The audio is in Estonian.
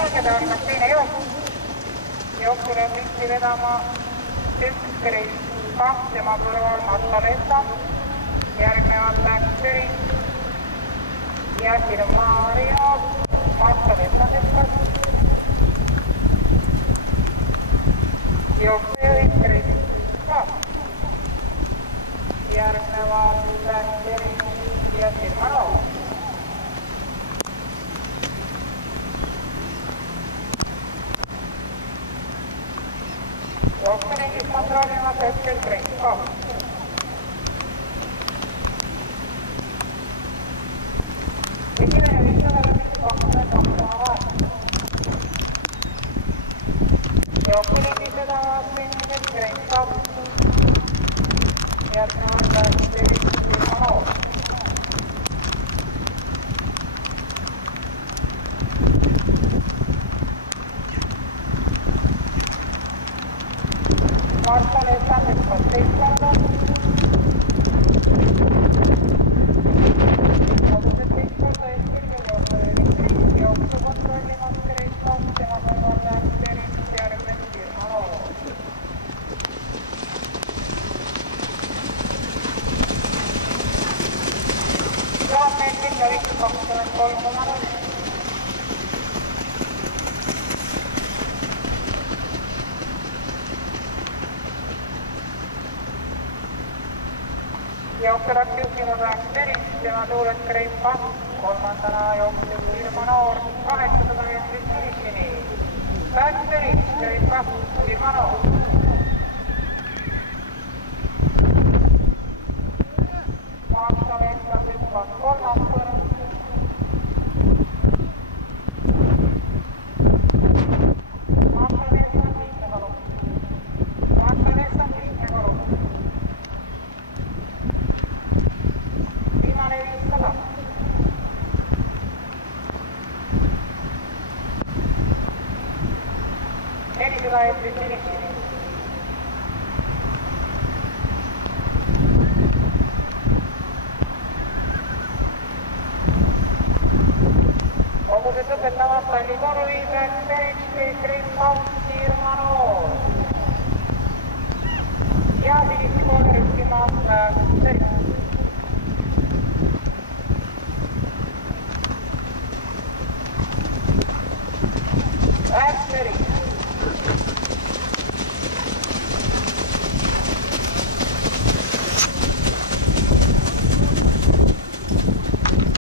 sulgeda olnud teine jook. Jookule pidi vedama üks Kris 2, tema kõrval Marta Lessa. Järgnevalt läks Tõris ja Sirmaria Marta Lessa sekkas. Jooksejuhid Kris 2. Järgnevalt läks Tõris ja Sirmaria. Jookseringis kontrollimas hetkel Kris 2. Esimene viisada läbi 22 Jookseringis vedavad kõnnides Kris 2. Järgnevalt läks Tõris ja Sirmaria. Marta Lessa sekkas teistkorda. Kodused teistkorda Eskil jooksejuhid jooksu kontrollimas Kris 2, tema kõrval läks Tõris järgnes Sirmaria. Kilomeetrid läbitud 23,0. Jookserakti juhtinud läks Tõris, tema tuules Kris 2, kolmandana jooksis Irma Noor 800 meetrit finishini. Läks Tõris, Kris 2, Irma Noor. Marta Lessa hüppas kolmas kõrv. Marta Lessa lihtne kalu. Marta Lessa lihtne kalu. Viimane 500. Nelisada meetrit finishini. Kogused lõpetavad tallikorvi läks Tõris, Kris 2, Irma Noor. Ja finišikooli rühkimas läks Tõris.